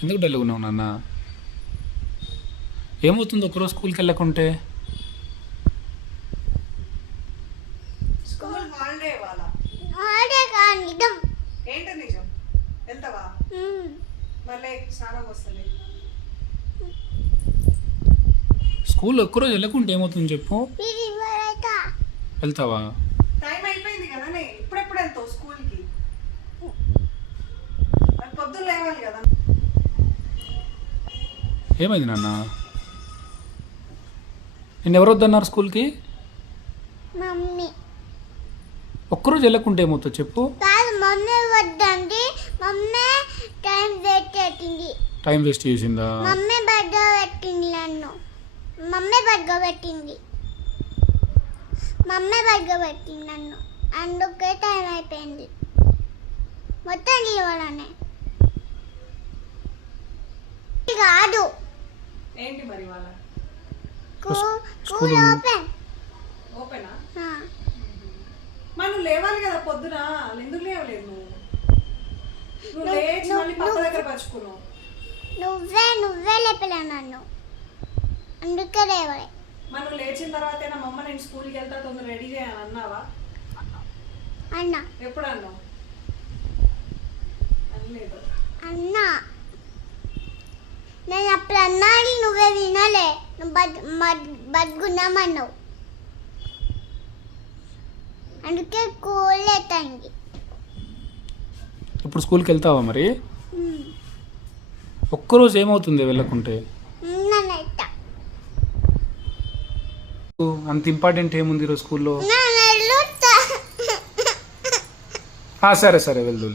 ఎందుకు డల్గా ఉన్నావు నాన్న? ఏమవుతుంది ఒకరోజు స్కూల్కి వెళ్ళకుంటే? స్కూల్ హాలిడే ఇవాళ. హాలిడే కాదు, నిజం. ఏంటి నిజం? వెళ్తావా? మళ్ళీ స్నానం వస్తుంది. స్కూల్ ఒక్కరోజు వెళ్ళకుంటే ఏమవుతుంది చెప్పు? ఇది ఇవ్వలేదా? వెళ్తావా? టైం అయిపోయింది కదనే, ఇప్పుడెప్పుడు వెళ్తావు స్కూల్కి? మరి పొద్దున్న లేవాలి కదా. ఏమైంది నాన్న? నిన్ను ఎవరు వద్దన్నారు స్కూల్కి? మమ్మీ ఒక్కరోజు వెళ్ళకుంటే ఏమవుతుంది చెప్పు? కాదు, మమ్మీ వద్దండి. మమ్మీ టైం వేస్ట్ పెట్టింది. టైం వేస్ట్ చేసిందా? మమ్మీ బర్గర్ పెట్టింది నన్ను. మమ్మీ బర్గర్ పెట్టింది. మమ్మీ బర్గర్ పెట్టింది నన్ను. అందుకే టైం అయిపోయింది. మొత్తం ఇవ్వాలనే కాదు. ఏంటి మరి ఇవాళ? School open. ఓపెనా? మనం లేవాలి కదా పొద్దున. ఎందుకు లేవలేదు నువ్వు? నువ్వు లేచి మళ్ళీ పక్క దగ్గర పరుచుకున్నావు. నువ్వే లేపలే నన్ను, అందుకే లేవలే. మనం లేచిన తర్వాత మమ్మ నేను స్కూల్కి వెళ్తా తొందర రెడీ చేయని అన్నావా? అన్నా ఎప్పుడు అన్నావు? అనలేదు. అన్నా నేను అప్పుడు అన్నాడు, నువ్వే వినలే. నువ్వు బతుకున్నామన్నావు, అందుకే కూలేతండి. ఇప్పుడు స్కూల్కి వెళ్తావా మరి? ఒక్కరోజు ఏమవుతుంది వెళ్ళకుంటే? నన్నైతా అంత ఇంపార్టెంట్ ఏముంది ఈరోజు స్కూల్లో? నన్ను సరే సరే వెళ్దు.